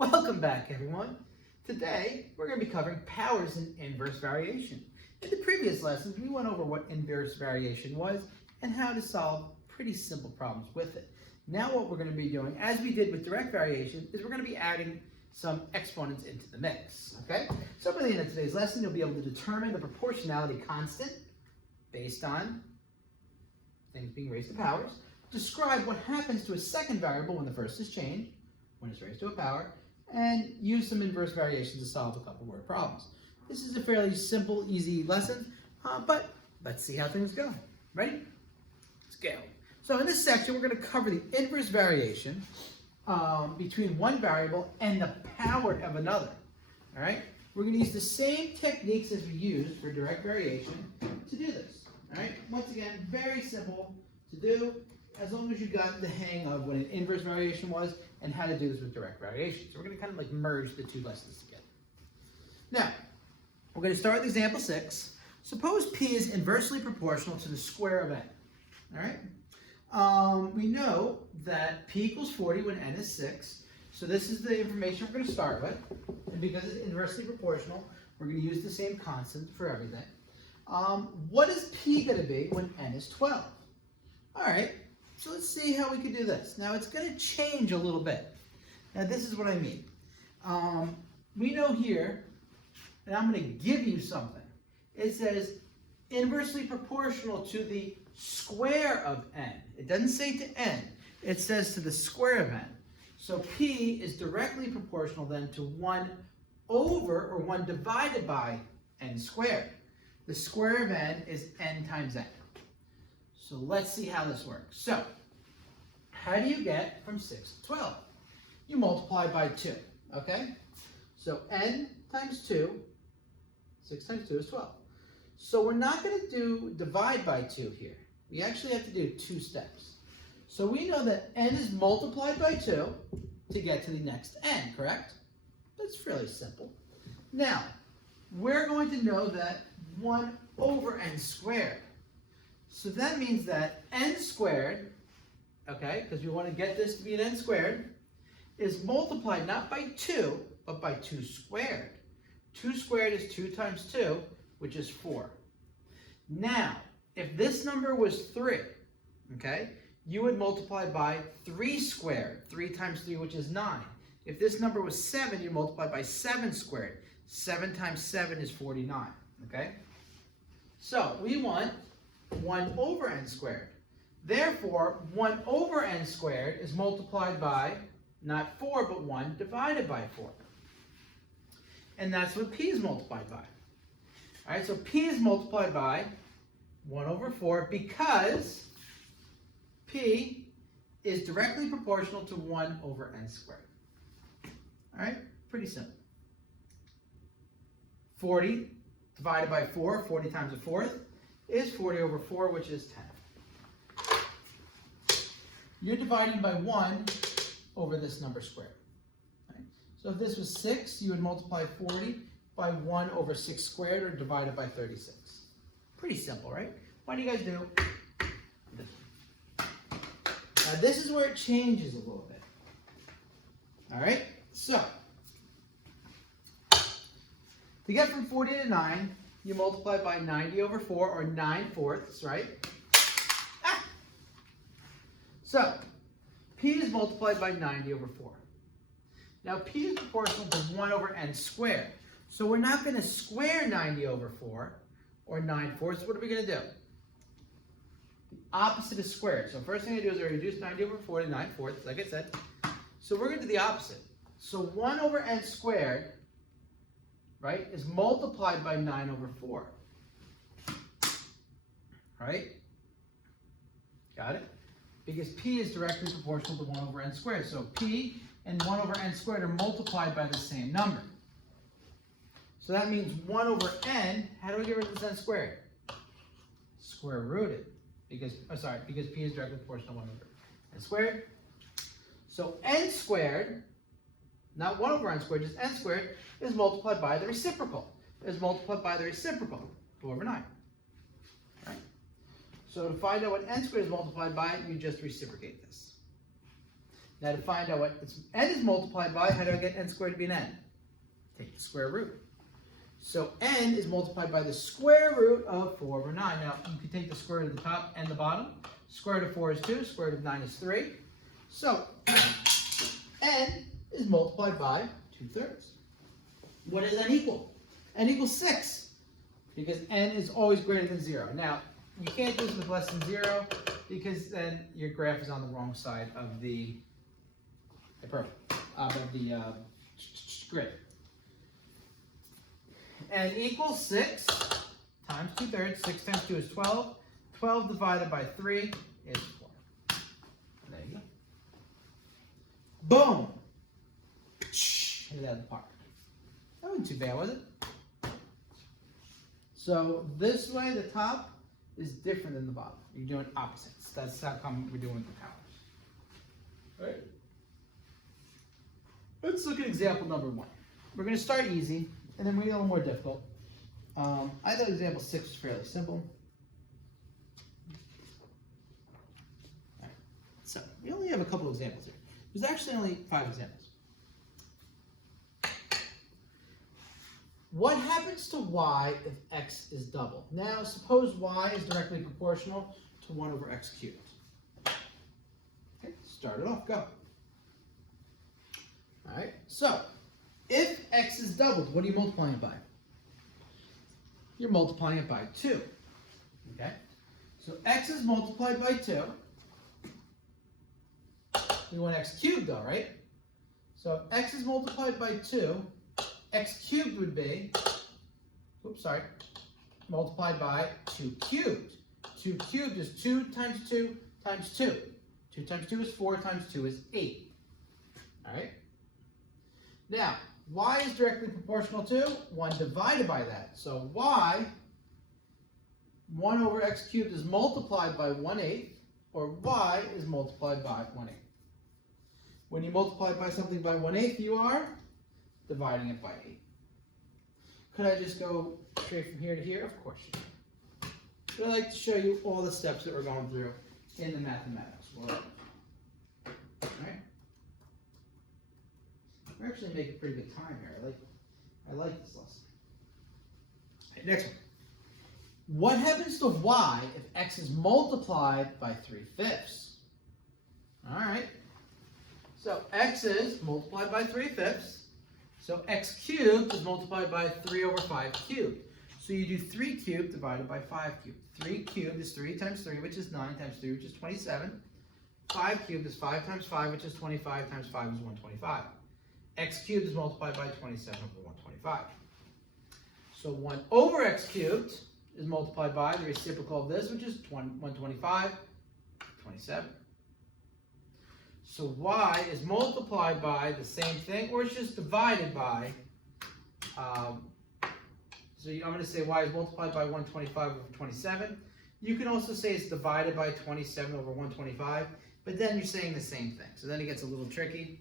Welcome back, everyone. Today, we're going to be covering powers in inverse variation. In the previous lessons, we went over what inverse variation was and how to solve pretty simple problems with it. Now what we're going to be doing, as we did with direct variation, is we're going to be adding some exponents into the mix, okay? So by the end of today's lesson, you'll be able to determine the proportionality constant based on things being raised to powers, describe what happens to a second variable when the first is changed, when it's raised to a power, and use some inverse variation to solve a couple word problems. This is a fairly simple, easy lesson, but let's see how things go. Ready? Let's go. So in this section, we're going to cover the inverse variation between one variable and the power of another. All right? We're going to use the same techniques as we used for direct variation to do this. All right? Once again, very simple to do, as long as you got the hang of what an inverse variation was and how to do this with direct variation. So we're going to kind of like merge the two lessons together. Now, we're going to start with example 6. Suppose P is inversely proportional to the square of n. All right? We know that P equals 40 when n is 6. So this is the information we're going to start with. And because it's inversely proportional, we're going to use the same constant for everything. What is P going to be when n is 12? All right. So let's see how we can do this. Now it's going to change a little bit. Now this is what I mean. We know here, and I'm going to give you something. It says inversely proportional to the square of n. It doesn't say to n. It says to the square of n. So P is directly proportional then to 1 over or 1 divided by n squared. The square of n is n times n. So let's see how this works. So, how do you get from 6 to 12? You multiply by 2, okay? So n times 2, 6 times 2 is 12. So we're not going to do divide by 2 here. We actually have to do 2 steps. So we know that n is multiplied by 2 to get to the next n, correct? That's fairly simple. Now, we're going to know that 1 over n squared. So that means that n squared, okay, because we want to get this to be an n squared, is multiplied not by 2, but by 2 squared. 2 squared is 2 times 2, which is 4. Now, if this number was 3, okay, you would multiply by 3 squared. 3 times 3, which is 9. If this number was 7, you multiply by 7 squared. 7 times 7 is 49, okay? So, we want 1 over n squared. Therefore, 1 over n squared is multiplied by, not 4, but 1 divided by 4. And that's what P is multiplied by. All right, so P is multiplied by 1 over 4 because P is directly proportional to 1 over n squared. All right, pretty simple. 40 divided by 4, 40 times a fourth, is 40 over 4, which is 10. You're dividing by 1 over this number squared. Right? So if this was 6, you would multiply 40 by 1 over 6 squared, or divide it by 36. Pretty simple, right? What do you guys do? Now this is where it changes a little bit. All right? So, to get from 40 to 9, you multiply by 90 over 4, or 9/4, right? Ah! So, P is multiplied by 90 over 4. Now, P is proportional to 1 over n squared. So we're not going to square 90 over 4, or 9/4. What are we going to do? The opposite is squared. So first thing I do is I reduce 90 over 4 to 9/4, like I said. So we're going to do the opposite. So 1 over n squared, right, is multiplied by 9 over 4. Right? Got it? Because P is directly proportional to 1 over n squared. So P and 1 over n squared are multiplied by the same number. So that means 1 over n, how do we get rid of this n squared? Square rooted. Because P is directly proportional to 1 over n squared. So n squared, not 1 over n squared, just n squared, is multiplied by the reciprocal. Is multiplied by the reciprocal, 2 over 9. Right? So to find out what n squared is multiplied by, you just reciprocate this. Now to find out what n is multiplied by, how do I get n squared to be an n? Take the square root. So n is multiplied by the square root of 4 over 9. Now you can take the square root of the top and the bottom. Square root of 4 is 2, square root of 9 is 3. So n is multiplied by 2/3. What does n equal? N equals 6, because n is always greater than 0. Now, you can't do this with less than 0, because then your graph is on the wrong side of the grid. N equals 6 times 2/3. 6 times 2 is 12. 12 divided by 3 is 4. There you go. Boom! Hit it out of the park. That wasn't too bad, was it? So this way, the top is different than the bottom. You're doing opposites. That's how come we're doing the powers. All right. Let's look at example number 1. We're going to start easy, and then we're going to get a little more difficult. I thought example 6 was fairly simple. All right. So we only have a couple of examples here. There's actually only 5 examples. What happens to y if x is double? Now, suppose y is directly proportional to 1 over x cubed. Okay, start it off, go. All right, so if x is doubled, what are you multiplying it by? You're multiplying it by 2. Okay, so x is multiplied by 2. We want x cubed though, right? So if x is multiplied by 2, x cubed would be, multiplied by 2 cubed. 2 cubed is 2 times 2 times 2. 2 times 2 is 4 times 2 is 8. All right? Now, y is directly proportional to 1 divided by that. So y, 1 over x cubed is multiplied by 1/8, or y is multiplied by 1/8. When you multiply by something by 1/8, you are dividing it by 8. Could I just go straight from here to here? Of course you can. But I'd like to show you all the steps that we're going through in the mathematics world. Alright? We're actually making pretty good time here. I like this lesson. Right, next one. What happens to y if x is multiplied by 3/5? Alright. So x is multiplied by 3/5. So x cubed is multiplied by 3 over 5 cubed. So you do 3 cubed divided by 5 cubed. 3 cubed is 3 times 3, which is 9 times 3, which is 27. 5 cubed is 5 times 5, which is 25 times 5 is 125. X cubed is multiplied by 27 over 125. So 1 over x cubed is multiplied by the reciprocal of this, which is 125, 27. So y is multiplied by the same thing, or it's just divided by, I'm going to say y is multiplied by 125 over 27. You can also say it's divided by 27 over 125, but then you're saying the same thing. So then it gets a little tricky.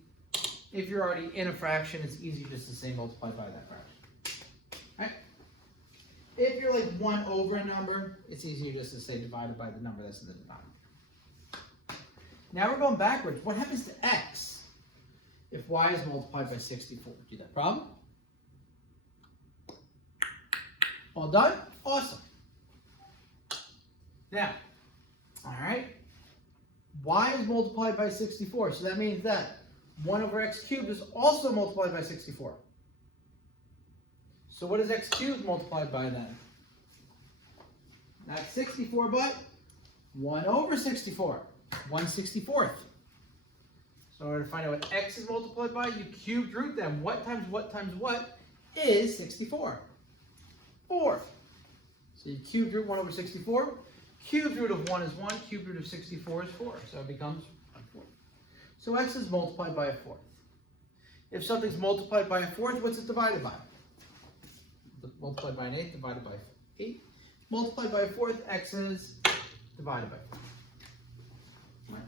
If you're already in a fraction, it's easy just to say multiplied by that fraction. Right? If you're like 1 over a number, it's easier just to say divided by the number that's in the denominator. Now we're going backwards. What happens to x if y is multiplied by 64? Do that problem? All done? Awesome. Now, all right, y is multiplied by 64. So that means that 1 over x cubed is also multiplied by 64. So what is x cubed multiplied by then? Not 64, but 1 over 64. 1/64. So in order to find out what x is multiplied by, you cubed root them. What times what times what is 64? 4. So you cubed root 1 over 64. Cubed root of 1 is 1. Cubed root of 64 is 4. So it becomes 1/4. So x is multiplied by 1/4. If something's multiplied by 1/4, what's it divided by? Multiplied by an 8 divided by 8. Multiplied by 1/4, x is divided by 4. Right.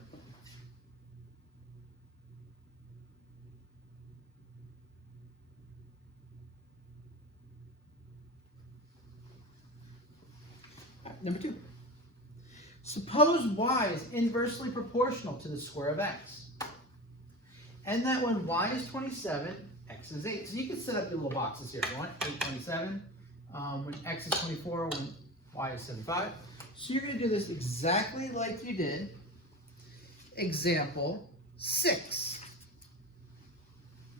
Number 2. Suppose y is inversely proportional to the square of x. And that when y is 27, x is 8. So you can set up your little boxes here if you want. 8, 27. When x is 24, when y is 75. So you're going to do this exactly like you did example 6.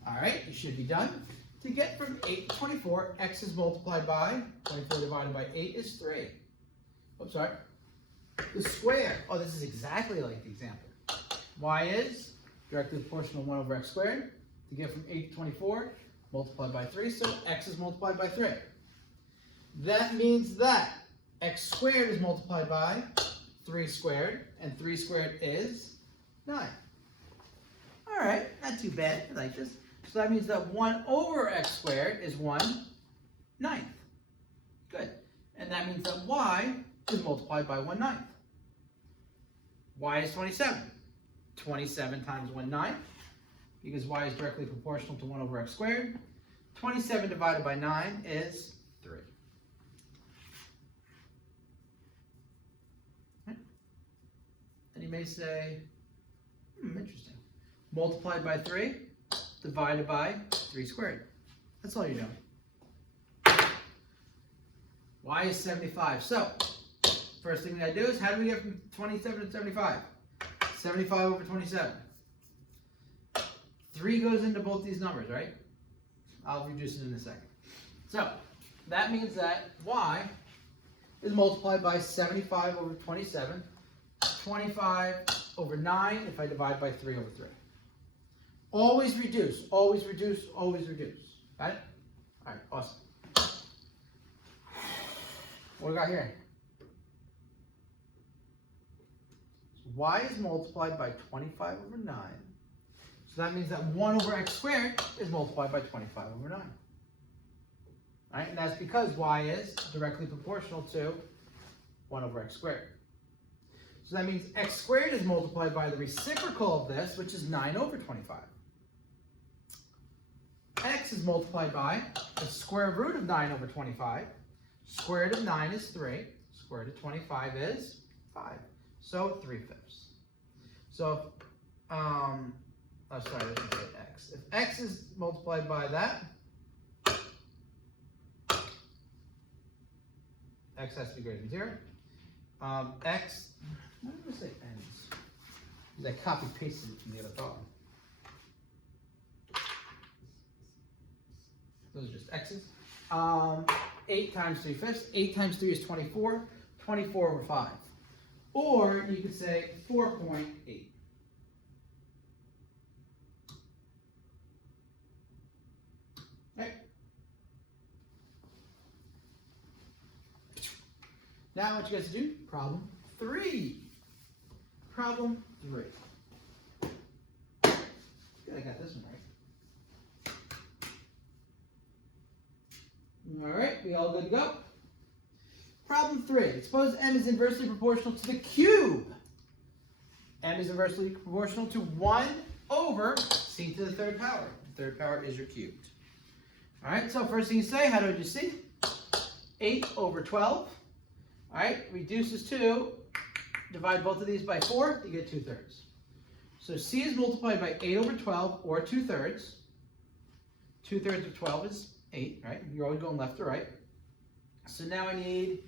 All right, you should be done. To get from 8 to 24, x is multiplied by, 24 divided by 8 is 3. Oops, sorry. The square, oh, this is exactly like the example. Y is directly proportional to 1 over x squared. To get from 8 to 24, multiplied by 3, so x is multiplied by 3. That means that x squared is multiplied by 3 squared, and 3 squared is 9. All right, not too bad. I like this. So that means that 1 over x squared is 1/9. Good. And that means that y is multiplied by 1/9. Y is 27. 27 times 1/9, because y is directly proportional to 1 over x squared. 27 divided by 9 is 3. And you may say, interesting. Multiplied by 3, divided by 3 squared. That's all you're doing. Y is 75. So, first thing we gotta do is, how do we get from 27 to 75? 75 over 27. 3 goes into both these numbers, right? I'll reduce it in a second. So, that means that y is multiplied by 75 over 27. 25 over 9 if I divide by 3 over 3. Always reduce, always reduce, always reduce. Got it? All right, awesome. What do we got here? So y is multiplied by 25 over 9. So that means that 1 over x squared is multiplied by 25 over 9. All right, and that's because y is directly proportional to 1 over x squared. So that means x squared is multiplied by the reciprocal of this, which is 9 over 25. X is multiplied by the square root of 9 over 25. Square root of 9 is 3. Square root of 25 is 5. So 3/5. So, oh, sorry, I didn't say x. If x is multiplied by that, x has to be greater than 0. X, why did I say n's? Because I copy pasted it from the other problem. Those are just x's. 8 times 3/5. 8 times 3 is 24. 24 over 5. Or you could say 4.8. Okay. Now I want you guys to do problem 3. Problem 3. Good, I got this one right. All right, we all good to go? Problem 3. Suppose m is inversely proportional to the cube. M is inversely proportional to 1 over c to the 3rd power. The 3rd power is your cubed. All right, so first thing you say, how do I do c? 8 over 12. All right, reduces to, divide both of these by 4, you get 2/3. So c is multiplied by 8 over 12, or 2/3. 2/3 of 12 is 8, right? You're always going left to right. So now I need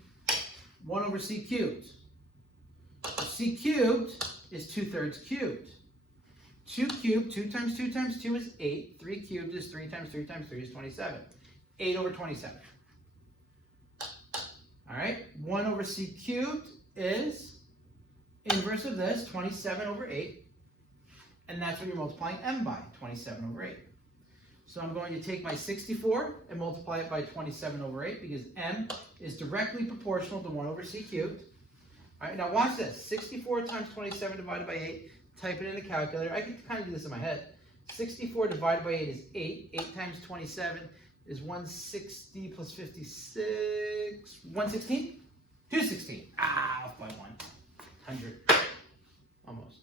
1 over c cubed. So c cubed is 2/3 cubed. 2 cubed, 2 times 2 times 2 is 8. 3 cubed is 3 times 3 times 3 is 27. 8 over 27. All right, 1 over c cubed is inverse of this, 27 over 8. And that's what you're multiplying m by, 27 over 8. So I'm going to take my 64 and multiply it by 27 over 8 because m is directly proportional to 1 over c cubed. All right, now watch this. 64 times 27 divided by 8. Type it in the calculator. I can kind of do this in my head. 64 divided by 8 is 8. 8 times 27 is 160 plus 56. 116? 216. Ah, off by 1. 100. Almost.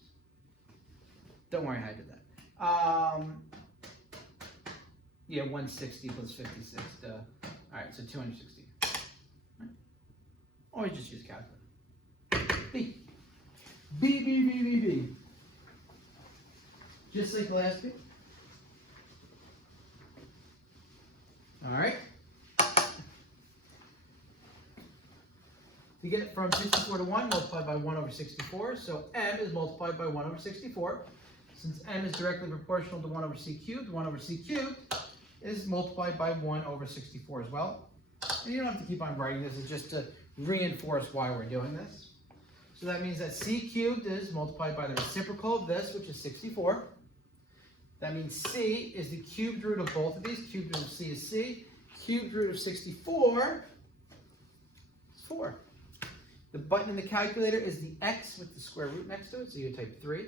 Don't worry how I did that. Yeah, 160 plus 56. All right, so 260. Right. Always just use calculator. B. B. Just like last week, You get from 64 to 1 multiplied by 1 over 64. So m is multiplied by 1 over 64. Since m is directly proportional to 1 over c cubed, 1 over c cubed is multiplied by 1 over 64 as well. And you don't have to keep on writing this. It's just to reinforce why we're doing this. So that means that c cubed is multiplied by the reciprocal of this, which is 64. That means c is the cubed root of both of these. Cubed root of c is c. Cubed root of 64 is 4. The button in the calculator is the x with the square root next to it. So you type 3,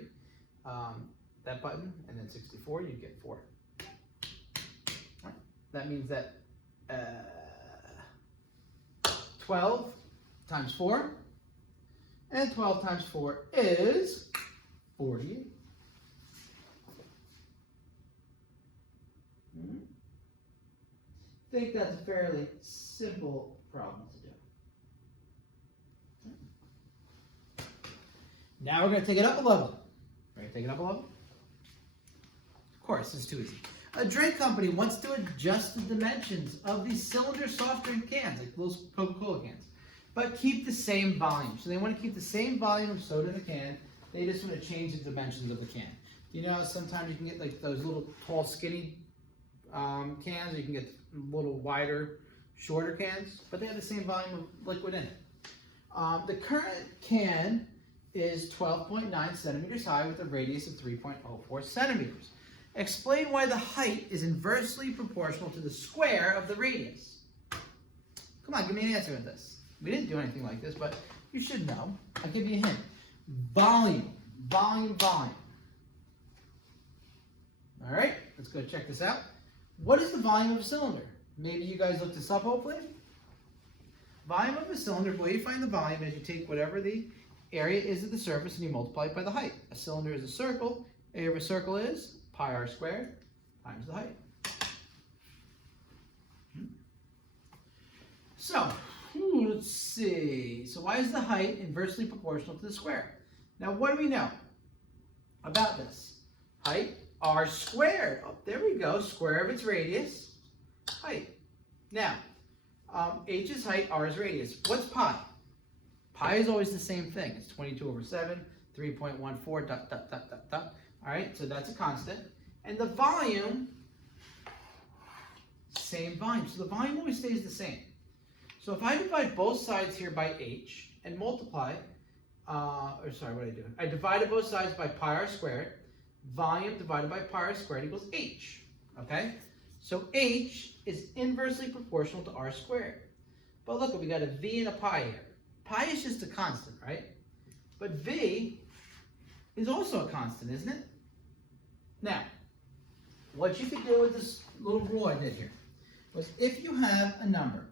that button, and then 64, you get 4. Right. That means that 12 times 4, and 12 times 4 is 48. I think that's a fairly simple problem to do. Now we're going to take it up a level. Right, take it up a level? Of course, it's too easy. A drink company wants to adjust the dimensions of these cylinder soft drink cans, like those Coca-Cola cans, but keep the same volume. So they want to keep the same volume of soda in the can. They just want to change the dimensions of the can. You know, sometimes you can get like those little tall, skinny cans. You can get little wider, shorter cans, but they have the same volume of liquid in it. The current can is 12.9 centimeters high with a radius of 3.04 centimeters. Explain why the height is inversely proportional to the square of the radius. Come on, give me an answer to this. We didn't do anything like this, but you should know. I'll give you a hint. Volume, volume, volume. All right, let's go check this out. What is the volume of a cylinder? Maybe you guys looked this up, hopefully. Volume of a cylinder, the way you find the volume is you take whatever the area is of the surface and you multiply it by the height. A cylinder is a circle. Area of a circle is pi r squared times the height. So, let's see. So why is the height inversely proportional to the square? Now, what do we know about this? Height, r squared. Oh, there we go. Square of its radius, height. Now, h is height, r is radius. What's pi? Pi is always the same thing. It's 22 over 7, 3.14, dot, dot, dot, dot, dot. All right, so that's a constant. And the volume, same volume. So the volume always stays the same. So if I divide both sides here by h and multiply, what did I do? I divided both sides by pi r squared. Volume divided by pi r squared equals h. Okay? So h is inversely proportional to r squared. But look, we got a v and a pi here. Pi is just a constant, right? But v is also a constant, isn't it? Now, what you could do with this little rule I did here was if you have a number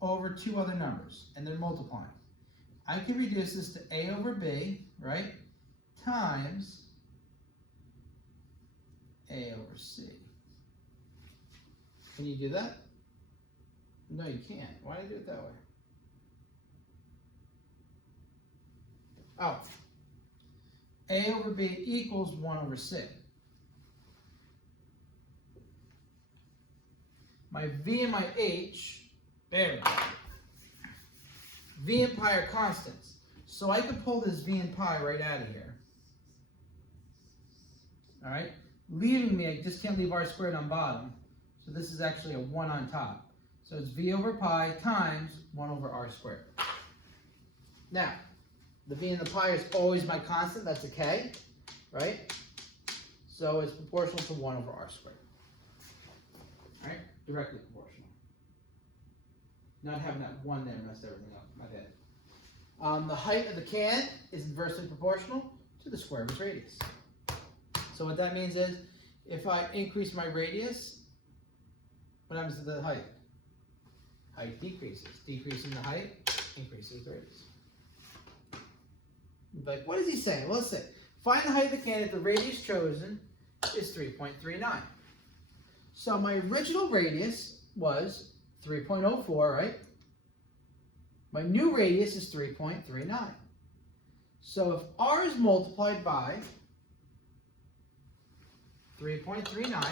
over two other numbers and they're multiplying, I can reduce this to a over b, right, times a over c. Can you do that? No, you can't. Why did I do it that way? Oh, a over b equals 1 over c. My v and my h, there we go. V and pi are constants. So I could pull this v and pi right out of here. All right? Leaving me, I just can't leave r squared on bottom. So this is actually a 1 on top. So it's v over pi times 1 over r squared. Now, the v and the pi is always my constant. That's a k, right? So it's proportional to 1 over r squared. All right? Directly proportional. Not having that 1 there messed everything up. My bad. The height of the can is inversely proportional to the square of its radius. So what that means is, if I increase my radius, what happens to the height? Height decreases. Decreasing the height increases the radius. Like, what is he saying? Well, let's say, find the height of the can if the radius chosen is 3.39. So my original radius was 3.04, right? My new radius is 3.39. So if r is multiplied by 3.39,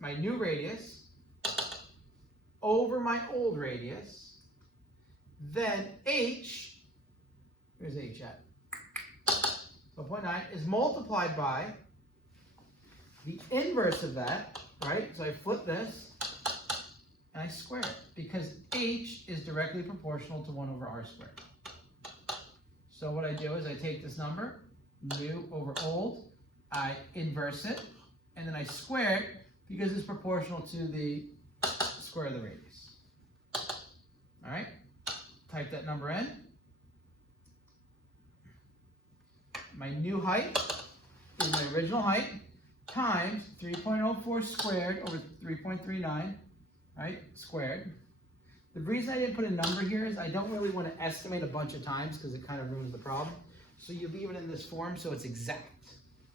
my new radius, over my old radius, then h, where's h at? 12.9 is multiplied by the inverse of that, right? So I flip this and I square it because h is directly proportional to 1 over r squared. So what I do is I take this number, new over old, I inverse it, and then I square it because it's proportional to the square of the radius. All right, type that number in. My new height is my original height times 3.04 squared over 3.39, right, squared. The reason I didn't put a number here is I don't really want to estimate a bunch of times because it kind of ruins the problem. So you leave it in this form so it's exact.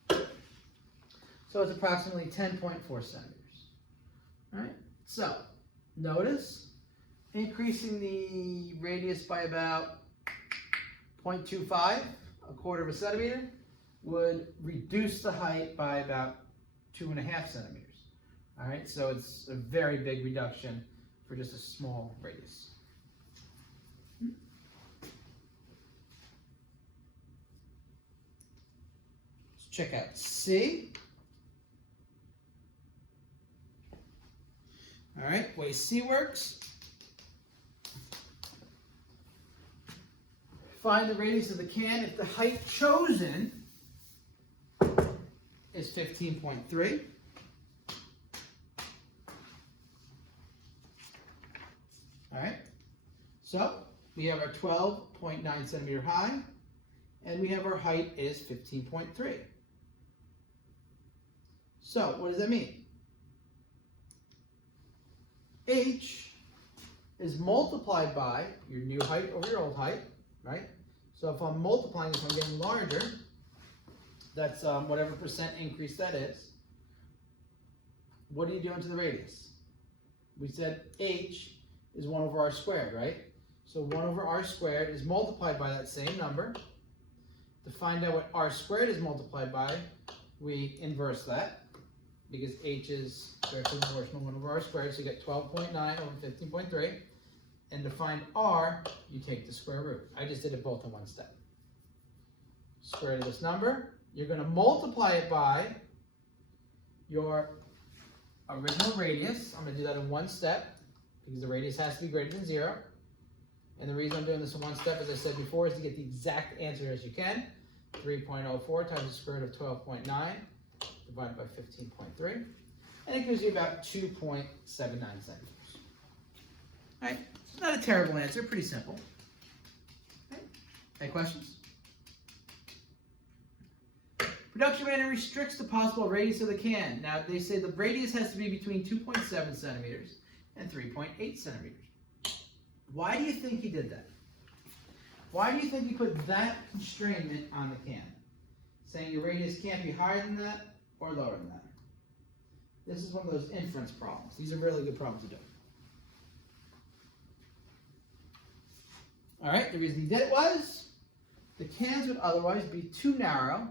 So it's approximately 10.4 centimeters. All right, so notice increasing the radius by about 0.25, a quarter of a centimeter, would reduce the height by about 2.5 centimeters. All right, so it's a very big reduction for just a small radius. Let's check out C. All right, way C works. Find the radius of the can if the height chosen is 15.3. All right, so we have our 12.9 centimeter high, and we have our height is 15.3. So what does that mean? H is multiplied by your new height over your old height, right? So if I'm multiplying, if I'm getting larger, that's whatever percent increase that is. What are you doing to the radius? We said h is 1 over r squared, right? So 1 over r squared is multiplied by that same number. To find out what r squared is multiplied by, we inverse that because h is directly proportional to 1 over r squared. So you get 12.9 over 15.3. And to find r, you take the square root. I just did it both in one step. Square root of this number. You're going to multiply it by your original radius. I'm going to do that in one step because the radius has to be greater than 0. And the reason I'm doing this in one step, as I said before, is to get the exact answer as you can. 3.04 times the square root of 12.9 divided by 15.3. And it gives you about 2.79 centimeters. All right, not a terrible answer, pretty simple. Okay. Any questions? Production manual restricts the possible radius of the can. Now, they say the radius has to be between 2.7 centimeters and 3.8 centimeters. Why do you think he did that? Why do you think he put that constraint on the can? Saying your radius can't be higher than that or lower than that. This is one of those inference problems. These are really good problems to do. All right, the reason he did it was the cans would otherwise be too narrow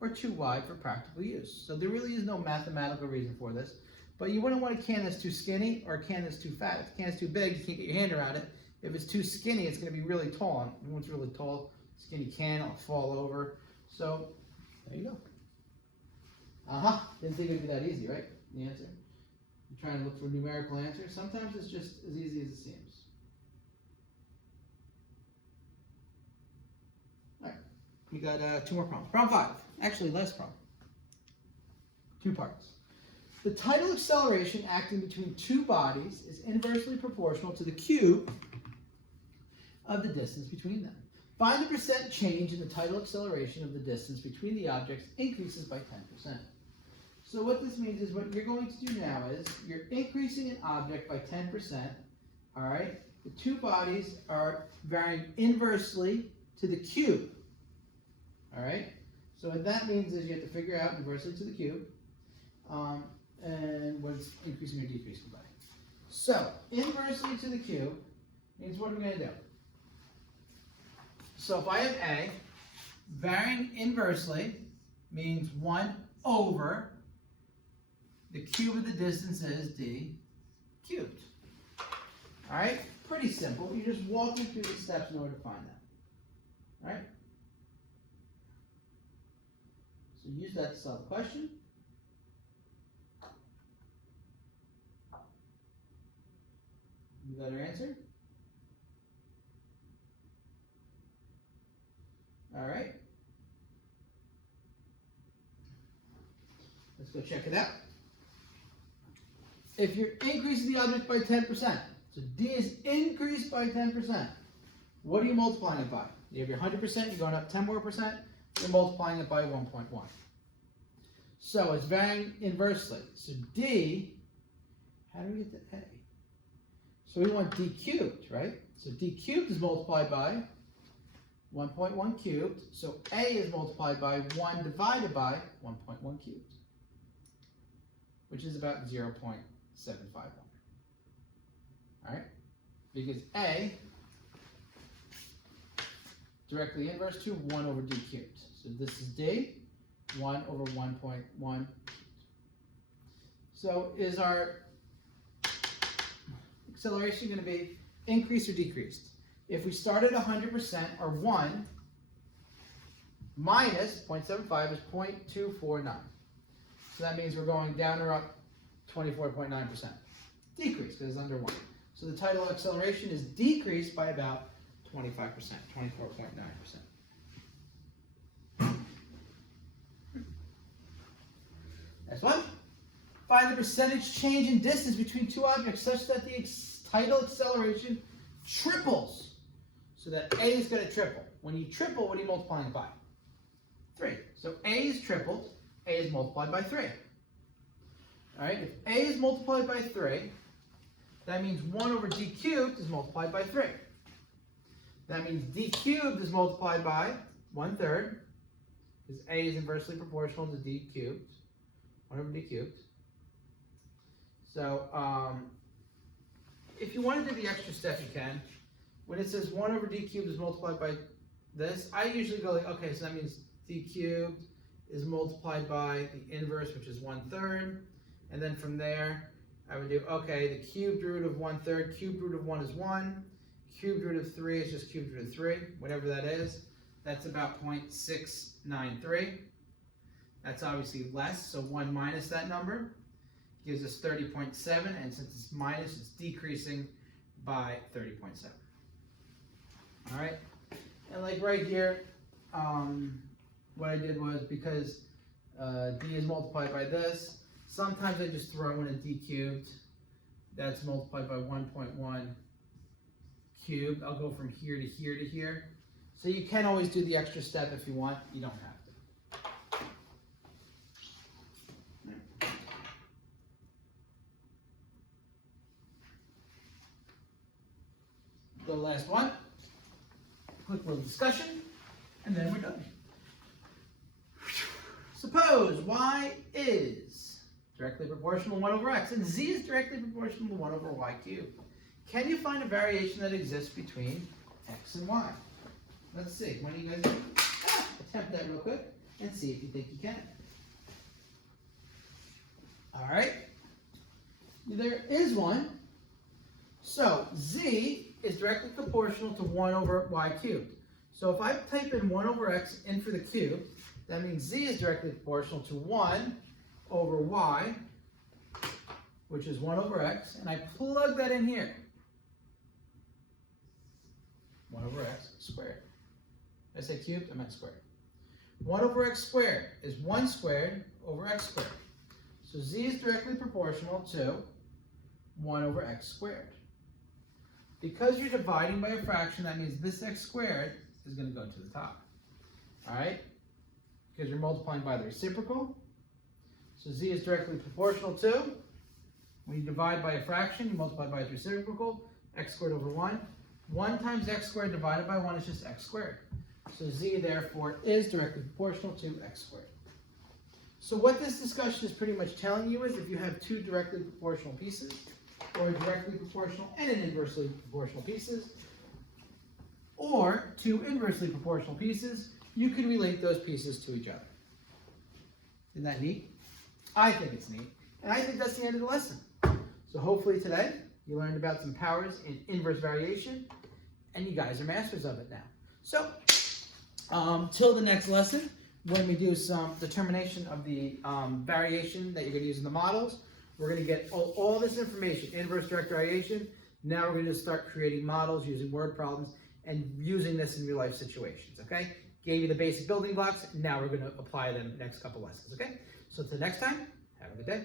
or too wide for practical use. So there really is no mathematical reason for this. But you wouldn't want a can that's too skinny or a can that's too fat. If the can is too big, you can't get your hand around it. If it's too skinny, it's going to be really tall. And once it's really tall, skinny can, it'll fall over. So there you go. Didn't think it would be that easy, right? The answer. You're trying to look for a numerical answer. Sometimes it's just as easy as it seems. All right, we got 2 more problems. Problem 5. Actually, last problem. 2 parts. The tidal acceleration acting between 2 bodies is inversely proportional to the cube of the distance between them. Find the percent change in the tidal acceleration of the distance between the objects increases by 10%. So what this means is what you're going to do now is you're increasing an object by 10%, all right? The 2 bodies are varying inversely to the cube, all right? So what that means is you have to figure out inversely to the cube and what it's increasing or decreasing by. So inversely to the cube means what are we going to do? So if I have A, varying inversely means 1 over the cube of the distance is D cubed. All right, pretty simple. You're just walking through the steps in order to find that. All right? So use that to solve the question. You got our answer? All right. Let's go check it out. If you're increasing the object by 10%, so D is increased by 10%, what are you multiplying it by? You have your 100%, you're going up 10 more percent, you're multiplying it by 1.1. So it's varying inversely. So D, how do we get to A? So we want D cubed, right? So D cubed is multiplied by 1.1 cubed. So A is multiplied by 1 divided by 1.1 cubed, which is about 0.751. All right? Because A directly inverse to 1 over D cubed. So this is D, 1 over 1.1. So is our acceleration going to be increased or decreased? If we start at 100%, or 1 minus 0.75 is 0.249. So that means we're going down or up 24.9%. Decrease, because it's under 1. So the tidal acceleration is decreased by about 25%, 24.9%. Next one. Find the percentage change in distance between two objects such that the tidal acceleration triples. So that A is going to triple. When you triple, what are you multiplying it by? 3. So A is tripled, A is multiplied by 3. All right, if A is multiplied by 3, that means 1 over D cubed is multiplied by 3. That means D cubed is multiplied by 1/3, because A is inversely proportional to D cubed, 1 over D cubed. So if you want to do the extra step, you can. When it says 1 over D cubed is multiplied by this, I usually go like, okay, so that means D cubed is multiplied by the inverse, which is 1/3. And then from there, I would do, okay, the cubed root of 1/3, cubed root of 1 is 1. Cubed root of 3 is just cubed root of 3, whatever that is. That's about 0.693. That's obviously less, so 1 minus that number gives us 30.7, and since it's minus, it's decreasing by 30.7. All right, and like right here, what I did was, because D is multiplied by this, sometimes I just throw in a D cubed. That's multiplied by 1.1 cubed. I'll go from here to here to here. So you can always do the extra step if you want. You don't have to. The last one. Quick little discussion, and then we're done. Suppose y is directly proportional to 1 over x, and z is directly proportional to 1 over y cubed. Can you find a variation that exists between x and y? Let's see. One of you guys attempt that real quick and see if you think you can. All right. There is one. So z is directly proportional to 1 over y cubed. So if I type in 1 over x in for the cube, that means z is directly proportional to 1 over y, which is 1 over x, and I plug that in here. 1 over x squared. Did I say cubed? I meant squared. 1 over x squared is 1 squared over x squared. So z is directly proportional to 1 over x squared. Because you're dividing by a fraction, that means this x squared is going to go to the top. All right? Because you're multiplying by the reciprocal. So z is directly proportional to, when you divide by a fraction, you multiply by its reciprocal, x squared over 1. 1 times x squared divided by 1 is just x squared. So z, therefore, is directly proportional to x squared. So what this discussion is pretty much telling you is if you have two directly proportional pieces, or directly proportional and an inversely proportional pieces, or two inversely proportional pieces, you can relate those pieces to each other. Isn't that neat? I think it's neat. And I think that's the end of the lesson. So hopefully today You learned about some powers in inverse variation, and you guys are masters of it now. So, till the next lesson, when we do some determination of the variation that you're going to use in the models, we're going to get all this information, inverse direct variation. Now we're going to start creating models using word problems and using this in real life situations, okay? Gave you the basic building blocks, now we're going to apply them next couple lessons, okay? So until next time, have a good day.